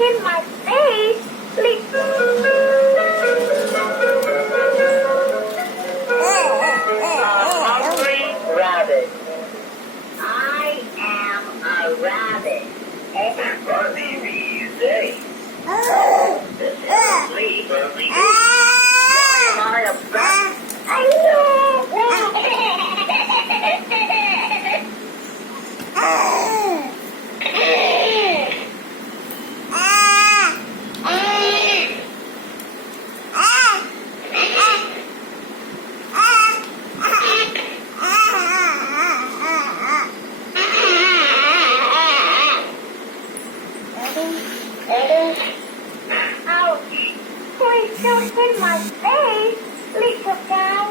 in my face. Hungry rabbit. I am a rabbit. Everybody these days. This is a flea, Bernie. Am I a rat? Ouch! Please don't hit my face!